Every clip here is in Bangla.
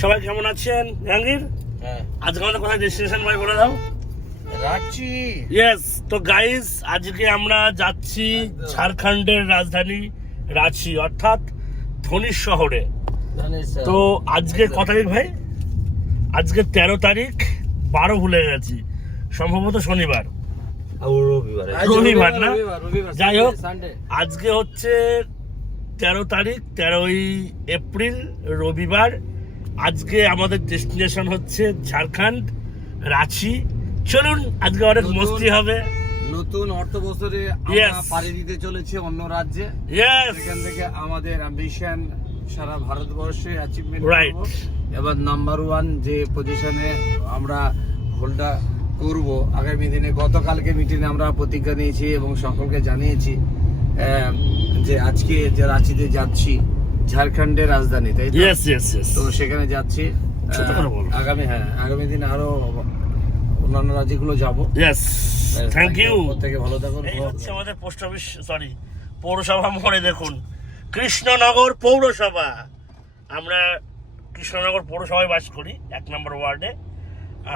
সবাই কেমন আছেন? জাহাঙ্গীর? হ্যাঁ। আজকে আমাদের কোথায় ডেস্টিনেশন ভাই বলে দাও। রাঁচি। ইয়েস তো গাইস আজকে আমরা যাচ্ছি ঝাড়খণ্ডের রাজধানী রাঁচি অর্থাৎ ধনির শহরে। তো আজকে ক তারিখ ভাই? আজকে তেরো তারিখ বারো ভুলে গেছি। সম্ভবত শনিবার। রবিবার। না? যাই হোক। আজকে হচ্ছে তেরো তারিখ তেরোই এপ্রিল রবিবার। আজকে আমাদের ডেস্টিনেশন হচ্ছে ঝাড়খণ্ড রাঁচি। চলুন আজকে অনেক মস্তি হবে। নতুন অর্থ বছরে. আমরা পাড়ি দিতে চলেছে অন্য রাজ্যে। সেখান থেকে আমাদের অ্যাম্বিশন সারা ভারতবর্ষে অ্যাচিভমেন্ট Right. এবার নাম্বার ওয়ান যে পজিশনে আমরা হোল্ডার করব আগামী দিনে গতকালকে মিটিংয়ে আমরা প্রতিজ্ঞা নিয়েছি এবং সকলকে জানিয়েছি যে আজকে যে রাঁচিতে যাচ্ছি ঝাড়খণ্ডের রাজধানী তাই তো? ইয়েস ইয়েস ইয়েস তো সেখানে যাচ্ছি। আগামী হ্যাঁ আগামী দিনে আরও অন্যান্য রাজ্যগুলো যাব। ইয়েস থ্যাংক ইউ থেকে ভালো থাকুন এই হচ্ছে আমাদের পোস্ট অফিস সরি পৌরসভা মোড়ে দেখুন। কৃষ্ণনগর পৌরসভা। আমরা কৃষ্ণনগর পৌরসভায় বাস করি এক নম্বর ওয়ার্ডে।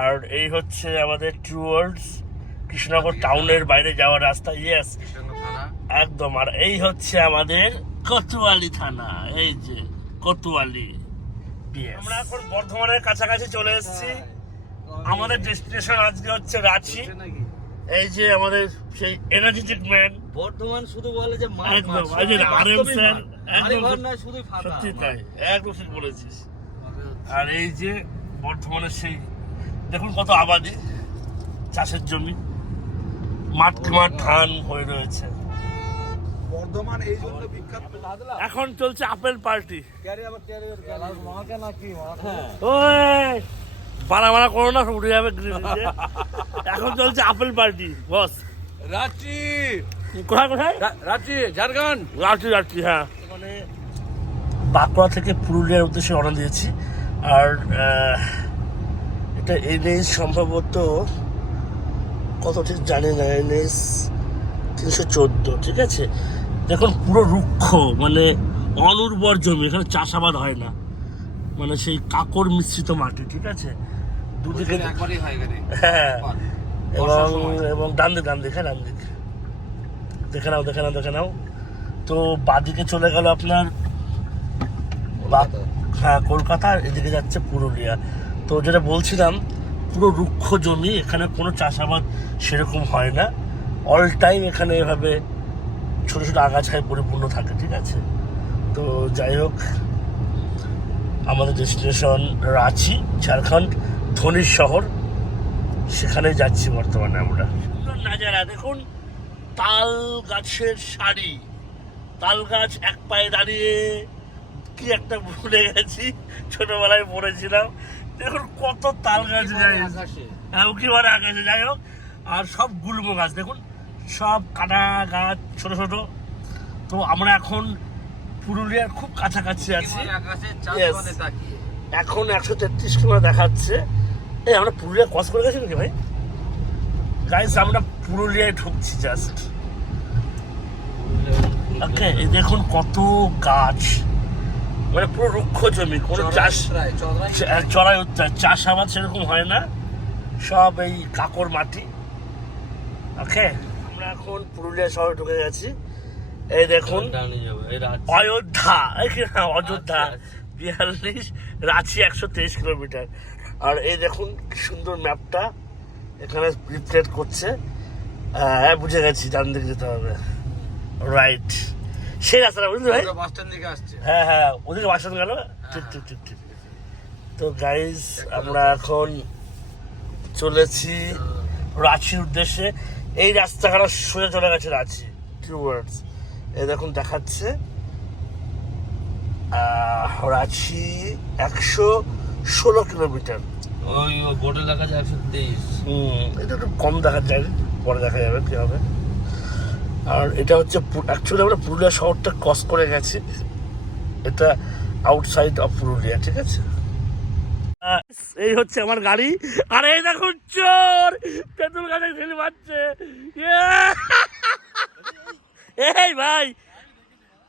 আর এই হচ্ছে আমাদের ট্রু ওয়ার্ল্ডস কৃষ্ণনগর টাউনের বাইরে যাওয়ার রাস্তা। ইয়েস একদম আর এই হচ্ছে আমাদের কোতোয়ালি থানা এই যে কোতোয়ালি আমরা এখন বর্ধমানের কাছাকাছি চলে এসেছি। আমাদের ডেস্টিনেশন আজকে হচ্ছে রাঁচি। এই যে আমাদের সেই এনার্জেটিক ম্যান বর্তমান শুধু বলে যে একদম, মাঠ, এই যে শুধু আর স্যার, একদম নয়, সত্যি তাই একদম ঠিক বলেছিস। আর এই যে বর্ধমানের সেই দেখুন কত আবাদি চাষের জমি। মাঠ মাঠ ধান হয়ে রয়েছে। বর্ধমান এই জন্য বিখ্যাত। এখন চলছে আপেল পার্টি। নাকি ওই বাড়া বাড়া করো না সব উঠে যাবে এখন চলছে আপেল পার্টি বস। রাঁচি! কোথায় কোথায়? রাঁচি ঝাড়খণ্ড! রাত্রি রাত্রি হ্যাঁ। মানে বাঁকুড়া থেকে পুরুলিয়ার উদ্দেশ্যে রওনা দিয়েছি। আর এটা এনএস সম্ভবত কত ঠিক জানি না এনএস তিনশো চোদ্দ ঠিক আছে? দেখুন পুরো রুক্ষ মানে অনুর্বর জমি এখানে চাষাবাদ হয় না। মানে সেই কাকর মিশ্রিত মাটি ঠিক আছে? দুদিকে হয় হ্যাঁ। এবং এবং ডান দিক ডান দিক হ্যাঁ ডান দিক। দেখে নাও দেখে নাও দেখে নাও। তো বাদিকে চলে গেল আপনার হ্যাঁ কলকাতা এদিকে যাচ্ছে পুরুলিয়া। তো যেটা বলছিলাম পুরো রুক্ষ জমি এখানে কোনো চাষাবাদ সেরকম হয় না। অল টাইম এখানে এভাবে ছোটো ছোটো আগাছায় পরিপূর্ণ থাকে ঠিক আছে? তো যাই হোক আমাদের ডেস্টিনেশন রাঁচি ঝাড়খণ্ড ধনির শহর। সেখানে যাচ্ছি বর্তমানে আমরা। সুন্দর নাজারা দেখুন তাল গাছের শাড়ি তাল গাছ এক পায়ে দাঁড়িয়ে কি একটা ভুলে গেছি ছোটবেলায় পড়েছিলাম। দেখুন কত তাল গাছ যায়। হ্যাঁ উকিবারে আকাশে। যাই হোক আর সব গুল্ম গাছ দেখুন সব কাটা গাছ ছোট ছোট। তো আমরা এখন পুরুলিয়ার খুব কাছাকাছি আছি। এখন একশো তেত্রিশ কিলোমিটার দেখাচ্ছে। এই আমরা পুরুলিয়া ক্রস করে গেছি নাকি ভাই? গাইস আমরা পুরুলিয়ায় ঢুকছি জাস্ট ওকে এই দেখুন কত গাছ। মানে পুরো রুক্ষ জমি কোনো চাষ চড়াই, চড়াই। চা- চড়াই হচ্ছে সেরকম হয় না। সব এই কাকর মাটি। ওকে আমরা এখন পুরুলিয়া শহরে ঢুকে গেছি। এই দেখুন অযোধ্যা অযোধ্যা বিয়াল্লিশ রাঁচি একশো তেইশ কিলোমিটার। আর এই দেখুন কি সুন্দর ম্যাপটা এখানে রিপ্লেট করছে। হ্যাঁ বুঝে গেছি ডান দিকে যেতে হবে। রাইট সেই রাস্তাটা বুঝলি ভাই? পুরো বাস স্ট্যান্ড দিকে আসছে। হ্যাঁ হ্যাঁ ওদিকে বাসন গেল। ঠিক ঠিক ঠিক ঠিক। তো গাইজ আমরা এখন চলেছি রাঁচির উদ্দেশ্যে। এই রাস্তাখানা সোজা চলে গেছে রাঁচি টু ওয়ার্ডস এই দেখুন দেখাচ্ছে। রাঁচি একশো ষোলো কিলোমিটার। ওই বোর্ডে লেখা যায় একশো তেইশ। হুম, এটা একটু কম দেখা যায় পরে দেখা যাবে কি হবে। আর এটা হচ্ছে অ্যাকচুয়ালি আমরা পুরুলিয়া শহরটা ক্রস করে গেছি। এটা আউটসাইড অফ পুরুলিয়া ঠিক আছে? এই হচ্ছে আমার গাড়ি। আর এই দেখুন, চোর! তেঁতুল গাছে ঢেলে মারছে। এই ভাই,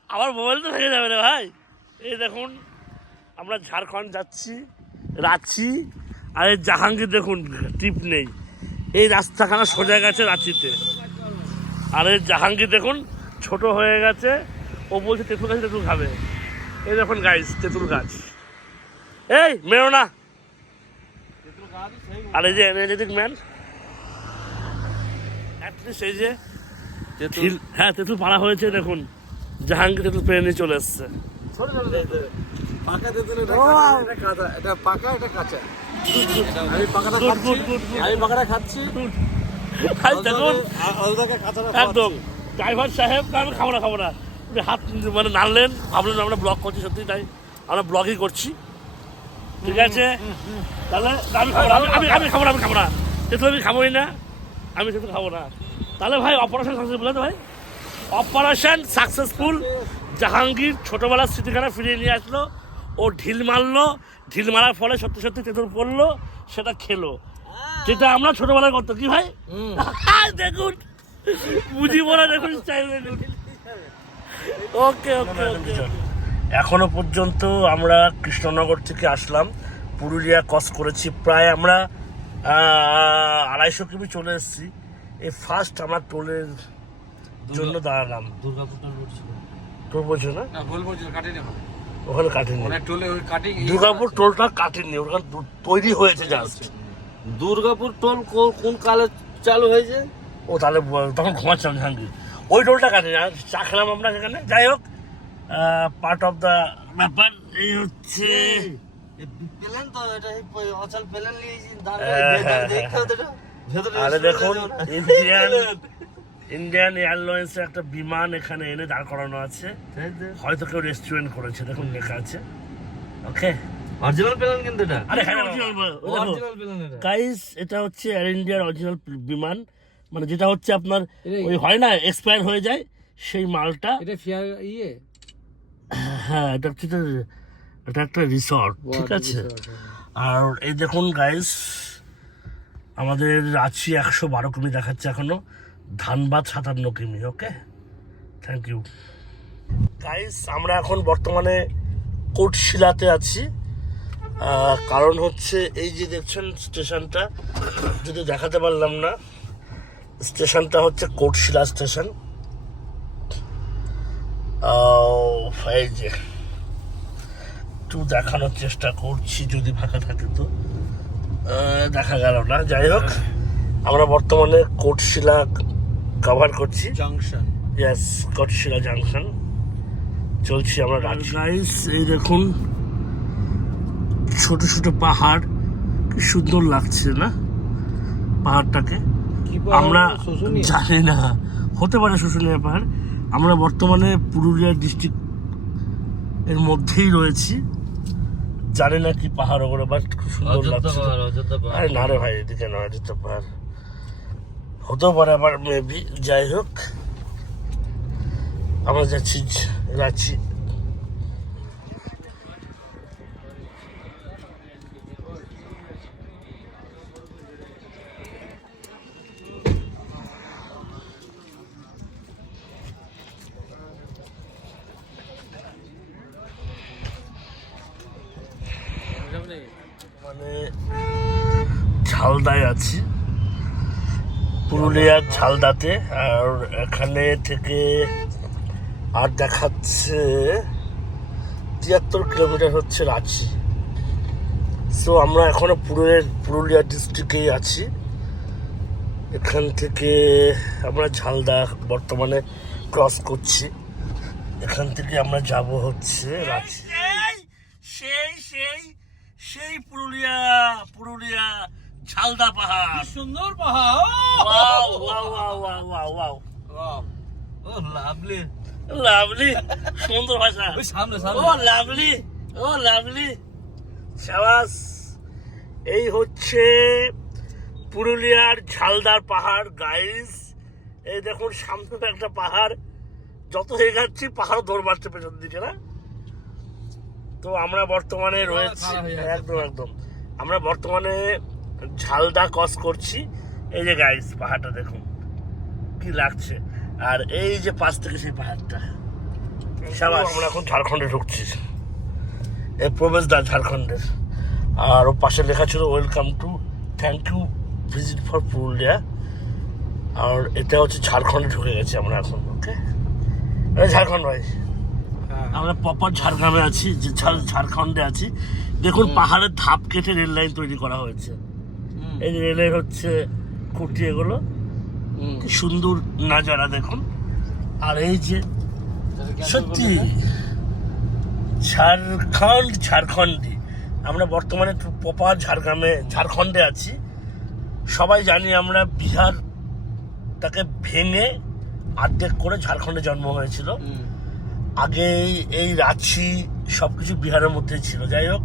আমার মোবাইল তো থেকে যাবে রে ভাই। এই দেখুন, আমরা ঝাড়খণ্ড যাচ্ছি, রাঁচি। আর এই জাহাঙ্গীর, দেখুন, টিপ নেই। এই রাস্তাখানা সোজা গেছে রাঁচিতে। আর এই জাহাঙ্গীর, দেখুন, ছোট হয়ে গেছে। ও বলছে, তেঁতুল গাছ, তেঁতুল খাবে। এই দেখুন গাইস তেঁতুল গাছ। এই, মেরো না। আর এই যে এনার্জেটিক ম্যান অ্যাটলিস্ট এই যে হ্যাঁ তেঁতুল পাড়া হয়েছে দেখুন। জাহাঙ্গীর তেঁতুল পেয়ে নিয়ে চলে এসছে। একদম। ড্রাইভার সাহেব না, আমি খাব না খাব না। হাত মানে নাড়লেন ভাবলেন আমরা ব্লগ করছি সত্যি তাই। আমরা ব্লগই করছি। ঠিক আছে? তাহলে আমি খাব আমি- আমি আমি খাব না আমি খাব না। তেতুল আমি খাবোই না। আমি তেতুল খাব না। তাহলে ভাই অপারেশন সাকসেসফুল তো ভাই। অপারেশন সাকসেসফুল জাহাঙ্গীর ছোটোবেলার স্মৃতিখানা ফিরিয়ে নিয়ে আসলো। ও ঢিল মারলো। ঢিল মারার ফলে সত্যি সত্যি তেতুল পড়ল সেটা খেলো। যেটা আমরা ছোটবেলায় করতো কি ভাই? দেখুন বুঝি বলা দেখুন ওকে ওকে ওকে এখনও পর্যন্ত আমরা কৃষ্ণনগর থেকে আসলাম। পুরুলিয়া ক্রস করেছি। প্রায় আমরা আড়াইশো কিমি চলে এসেছি। এই ফার্স্ট আমরা টোলের জন্য দাঁড়ালাম। টোল বলছো না? ওখানে। কাটেনি। দুর্গাপুর টোলটা কাটেনি ওখানে তৈরি হয়েছে জাস্ট দুর্গাপুর টোল কোন কালে চালু হয়েছে? ও তাহলে তখন ঘুমাচ্ছিলাম জাহাঙ্গীর ওই টোলটা কাটেনি। চা খেলাম আমরা সেখানে। যাই হোক পার্ট অফ দ্য ব্যাপার এই হচ্ছে পেলেন তো এটা এই প- অচল পেলেন নিয়েছি হ্যাঁ, হ্যাঁ। ভেতরে আরে দেখুন ইন্ডিয়ান ইন্ডিয়ান এয়ারলাইন্সের একটা বিমান এখানে এনে দাঁড় করানো আছে। হয়তো কেউ রেস্টুরেন্ট করেছে দেখুন লেখা আছে। ওকে অরিজিনাল পেলেন কিন্তু এটা। আরে হ্যাঁ অরিজিনাল অরিজিনাল পেলেন এটা। গাইস এটা হচ্ছে এয়ার ইন্ডিয়ার অরিজিনাল বিমান। মানে যেটা হচ্ছে আপনার ওই হয় না এক্সপায়ার হয়ে যায় সেই মালটা এটা ফিয়ার ইয়ে? হ্যাঁ এটা একটা- এটা একটা রিসর্ট ঠিক আছে? আর এই দেখুন গাইস আমাদের আছি একশো বারো কিমি দেখাচ্ছে এখনও। ধানবাদ সাতান্ন কিমি ওকে থ্যাংক ইউ গাইস আমরা এখন বর্তমানে কোটশিলাতে আছি। কারণ হচ্ছে এই যে দেখছেন স্টেশনটা যদি দেখাতে পারলাম না স্টেশনটা হচ্ছে কোটশিলা স্টেশন। এই যে একটু দেখানোর চেষ্টা করছি যদি ফাঁকা থাকে তো। দেখা গেল না। যাই হোক আমরা বর্তমানে কোটশিলা কভার করছি। জাংশন ইয়াস কোটশিলা জাংশন চলছি আমরা গাইস এই দেখুন ছোট ছোট পাহাড়। কি সুন্দর লাগছে না পাহাড়টাকে? আমরা জানি না। হতে পারে শুশুনিয়া পাহাড়। আমরা বর্তমানে পুরুলিয়া ডিস্ট্রিক্ট এর মধ্যেই রয়েছি। জানে না কি পাহাড় ওগুলো বাট খুব সুন্দর লাগছে। আরে না রে ভাই এদিকে না অযোধ্যা পাহাড়। হতেও পারে আবার মেবি যাই হোক। আমরা যাচ্ছি যাচ্ছি। মানে ঝালদায় আছি। পুরুলিয়ার ঝালদাতে আর এখানে থেকে আর দেখাচ্ছে তিয়াত্তর কিলোমিটার হচ্ছে রাঁচি। সো আমরা এখনও পুরুলিয়া পুরুলিয়া ডিস্ট্রিক্টেই আছি। এখান থেকে আমরা ঝালদা বর্তমানে ক্রস করছি। এখান থেকে আমরা যাব হচ্ছে রাঁচি। সেই সেই। সেই পুরুলিয়া পুরুলিয়া ঝালদা পাহাড়। সুন্দর পাহাড় wow wow wow wow wow wow. ও লাভলি। লাভলি সুন্দর ভাষা। ওই সামনে ও লাভলি ও লাভলি। সাবাস এই হচ্ছে পুরুলিয়ার ঝালদার পাহাড় গাইস এই দেখুন সামনে একটা পাহাড়। যত এগাচ্ছি পাহাড় দৌড় মারছে পেছন দিকে না? তো আমরা বর্তমানে রয়েছি একদম একদম। আমরা বর্তমানে ঝালদা ক্রস করছি। এই যে গাইস পাহাড়টা দেখুন কি লাগছে। আর এই যে পাশ থেকে সেই পাহাড়টা। সাবাস। আমরা এখন ঝাড়খণ্ডে ঢুকছি। এই প্রবেশদ্বার ঝাড়খণ্ডের। আর ও পাশে লেখা ছিল welcome to thank you visit for Purulia আর এটা হচ্ছে ঝাড়খণ্ডে ঢুকে গেছি আমরা এখন ওকে ঝাড়খণ্ড ভাই। আমরা প্রপার ঝাড়গ্রামে আছি যে ঝাড়- ঝাড়খণ্ডে আছি। দেখুন পাহাড়ের ধাপ কেটে রেল লাইন তৈরি করা হয়েছে। এই যে রেলের হচ্ছে খুঁটি এগুলো। কি সুন্দর নাজারা দেখুন। আর এই যে সত্যি ঝাড়খণ্ড ঝাড়খণ্ডী আমরা বর্তমানে প্রপার ঝাড়গ্রামে ঝাড়খণ্ডে আছি। সবাই জানি আমরা বিহার তাকে ভেঙে অর্ধেক করে ঝাড়খণ্ডে জন্ম হয়েছিল। আগে এই- রাঁচি সব কিছু বিহারের মধ্যেই ছিল যাই হোক।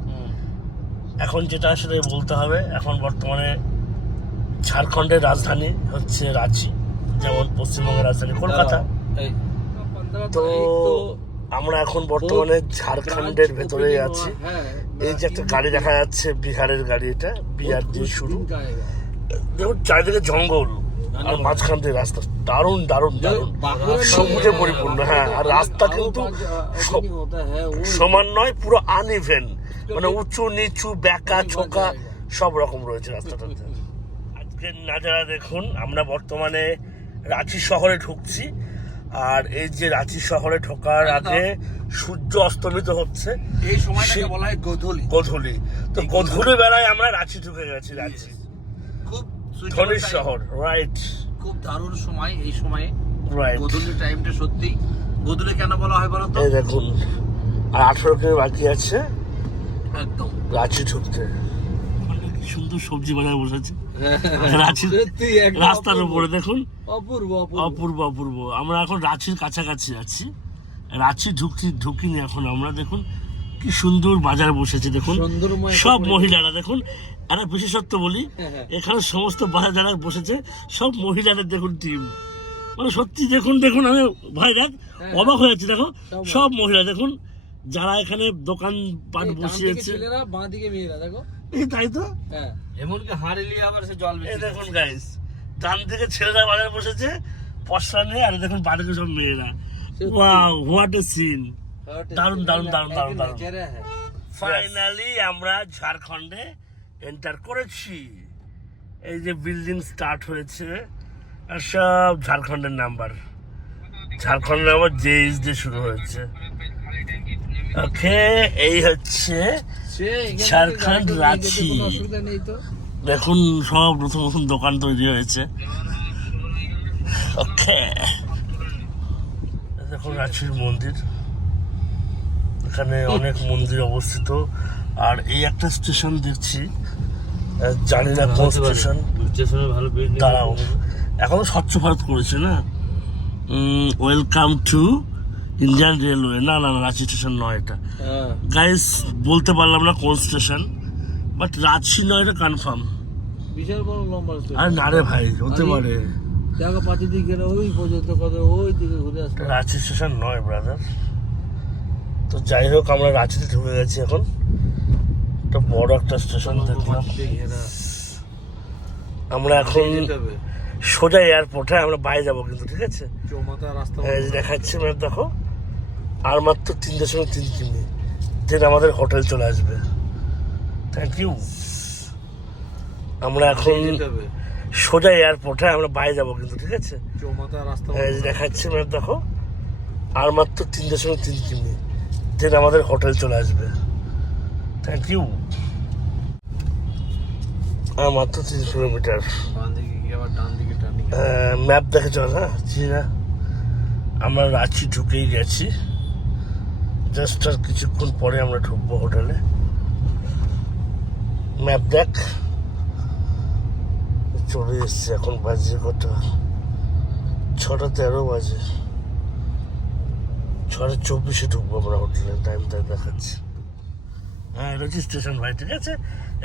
এখন যেটা আসলে বলতে হবে এখন বর্তমানে ঝাড়খণ্ডের রাজধানী হচ্ছে রাঁচি যেমন পশ্চিমবঙ্গের রাজধানী কলকাতা। তো আমরা এখন বর্তমানে ঝাড়খণ্ডের ভেতরে আছি। এই যে একটা গাড়ি দেখা যাচ্ছে বিহারের গাড়ি এটা বিহার দিয়ে শুরু। দেখুন চারিদিকে জঙ্গল। আর মাঝখান দিয়ে রাস্তা দারুণ দারুণ দারুণ। সবুজে পরিপূর্ণ হ্যাঁ আর রাস্তা কিন্তু সমান নয় পুরো আনইভেন মানে উঁচু নিচু ব্যাকা ছোকা সব রকম রয়েছে রাস্তাটাতে। আজকের নাজারা দেখুন আমরা বর্তমানে রাঁচি শহরে ঢুকছি আর এই যে রাঁচি শহরে ঢোকার আগে সূর্য অস্তমিত হচ্ছে। এই সময়টাকে বলা হয় গোধূলি। গধূলি। তো গধূলি বেলায় আমরা রাঁচি ঢুকে গেছি রাঁচি। Time, শহর রাইট খুব দারুণ সময় এই সময়ে। রাইট গোধূলি টাইমটা সত্যি গোধূলি কেন বলা হয় বলো তো এই দেখুন আর আঠারো কিলো বাকি আছে। একদম। রাঁচি ঢুকতে। কি সুন্দর সবজি বাজার বসেছে একদম রাস্তার অপূর্ব। উপরে দেখুন। অপূর্ব অপূর্ব। অপূর্ব অপূর্ব। আমরা এখন রাঁচির কাছাকাছি আছি। রাঁচি ঢুকছি ঢুকিনি এখন আমরা দেখুন। কি সুন্দর বাজার বসেছে দেখুন। সুন্দরময় সব মহিলারা দেখুন। একটা বিশেষত্ব বলি হ্যাঁ, হ্যাঁ। এখানে সমস্ত বাজার যারা বসেছে সব মহিলাদের দেখুন টিম মানে সত্যি দেখুন দেখুন আমি ভাই দেখ হ্যাঁ, অবাক হয়েছে দেখো। সব মহিলা দেখুন যারা এখানে দোকান পাট বসিয়েছে। তাই তো? হ্যাঁ। এমনকি হাঁড়ি নিয়ে আবার সে জল দেখুন গাইস ডান দিকে ছেলেরা বাজার বসেছে পশরা নিয়ে আর দেখুন বাড়িতে সব মেয়েরা। ওয়াও হোয়াট এ সিন দারুণ, দারুণ, দারুণ, দারুণ, দারুণ। ফাইনালি আমরা ঝাড়খণ্ডে এন্টার করেছি। এই যে বিল্ডিং স্টার্ট হয়েছে আর সব ঝাড়খণ্ডের নাম্বার ঝাড়খণ্ডের নাম্বার জেইস দিয়ে শুরু হয়েছে। ওকে এই হচ্ছে ঝাড়খণ্ড রাঁচি। দেখুন সব নতুন নতুন দোকান তৈরি হয়েছে। ওকে দেখুন রাঁচির মন্দির। এখানে অনেক মন্দির অবস্থিত। আর এই একটা স্টেশন দেখছি জানি না কোন স্টেশন স্টেশনে ভালো বিল্ডিং দাঁড়াও এখন স্বচ্ছ ভারত করেছে না? ওয়েলকাম টু ইন্ডিয়ান রেলওয়ে না না না রাঁচি স্টেশন নয় এটা। হ্যাঁ। গাইস বলতে পারলাম না কোন স্টেশন বাট রাঁচি নয় এটা কনফার্ম বিশাল বড় লম্বা আরে না রে ভাই হতে পারে। জায়গা পাতি দিকে গেলে ওই পর্যন্ত কত ওই দিকে ঘুরে আসতে রাঁচি স্টেশন নয় ব্রাদার তো যাই হোক আমরা রাঁচিতে ঢুকে গেছি এখন। একটা বড় একটা স্টেশন দেখলাম। আমরা এখন। সোজা এয়ারপোর্টে আমরা বাইরে যাব কিন্তু ঠিক আছে? দেখাচ্ছি ম্যাপ দেখো। আর মাত্র তিন দশমিক তিন কিমি। দেন আমাদের হোটেল চলে আসবে। থ্যাংক ইউ আমরা এখন। সোজা এয়ারপোর্টে আমরা বাইরে যাব কিন্তু ঠিক আছে? দেখাচ্ছি ম্যাপ দেখো। আর মাত্র তিন দশমিক তিন কিমি। দেন আমাদের হোটেল চলে আসবে। থ্যাংক ইউ আর মাত্র তিন কিলোমিটার। বাঁ দিকে গিয়ে আবার ডান দিকে টার্নিং ম্যাপ দেখে চল হ্যাঁ চিনি না। আমরা রাঁচি ঢুকেই গেছি। জাস্ট আর কিছুক্ষণ পরে আমরা ঢুকবো হোটেলে ম্যাপ দেখ। চলে এসছি এখন বাজে কটা? ছটা তেরো বাজে। ছটা চব্বিশে ঢুকবো আমরা হোটেলে টাইম তাই দেখাচ্ছি। হ্যাঁ এটা হচ্ছে স্টেশন ভাই ঠিক আছে?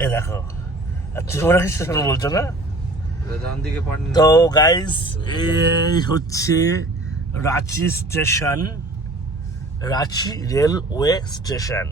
এই দেখো আর তোমরা কি স্টেশন বলছো না? তো গাইস এই হচ্ছে Ranchi station Ranchi railway station